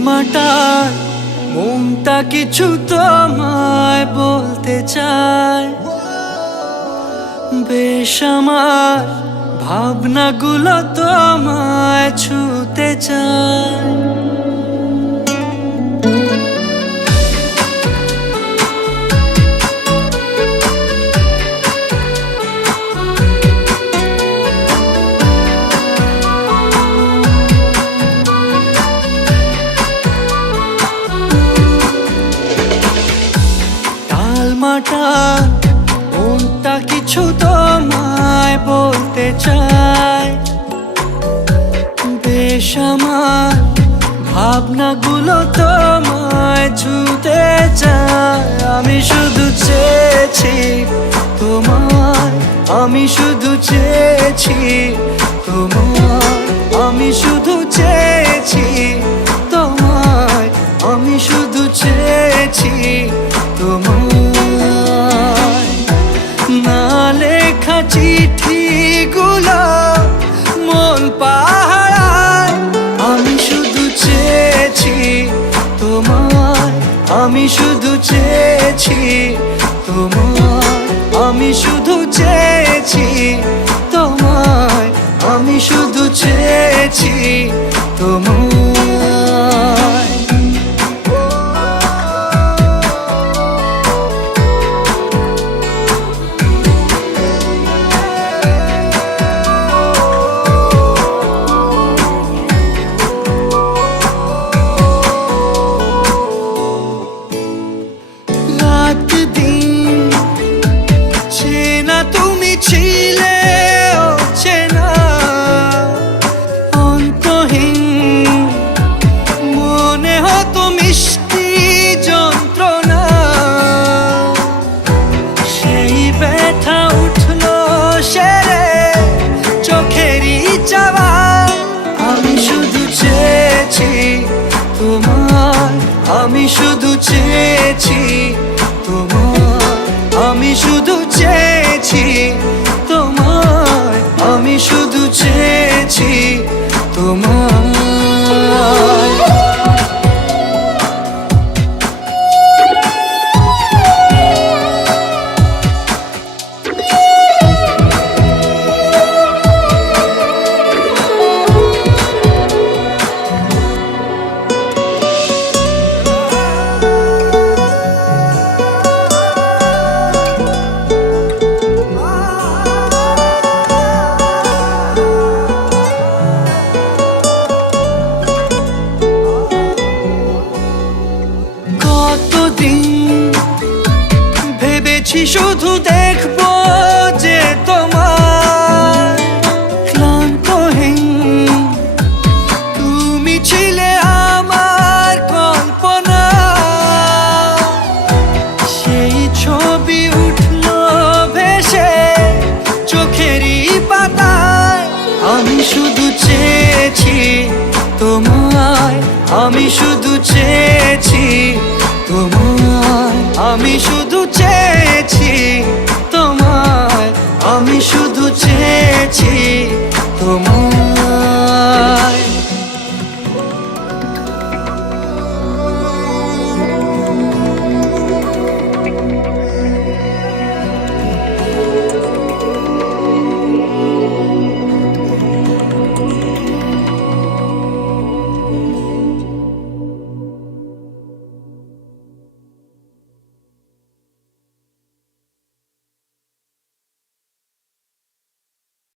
টালমাটাল মনটা কিছু তোমায় বলতে চায়, বেশ আমার ভাবনাগুলো তোমায় ছুতে চায়। টালমাটাল মনটা কিছু তোমায় বলতে চায়, বেশ আমার ভাবনাগুলো তোমায় ছুতে চায়। আমি শুধু চেয়েছি তোমায়, আমি শুধু চেয়েছি তোমায়, আমি শুধু চেয়েছি তোমায়, আমি শুধু চেয়েছি তোমায়। না লেখা চিঠিগুলো মন পাহারায়, আমি শুধু চেয়েছি তোমায়, আমি শুধু চেয়েছি তোমায়, আমি শুধু চেয়েছি তোমায়, আমি শুধু চেয়েছি তোমায়। রাত দিন চেনা তুমি ছিলে চেনা, অন্তহীন মনে হতো মিষ্টি যন্ত্রণা। সেই ব্যথা উঠলো সেরে চোখেরই চাওয়া। আমি শুধু চেয়েছি তোমার, আমি শুধু চেয়েছি তোমার, আমি শুধু চেয়েছি তোমার, আমি শুধু চেয়েছি তোমার। কতদিন ভেবেছি শুধু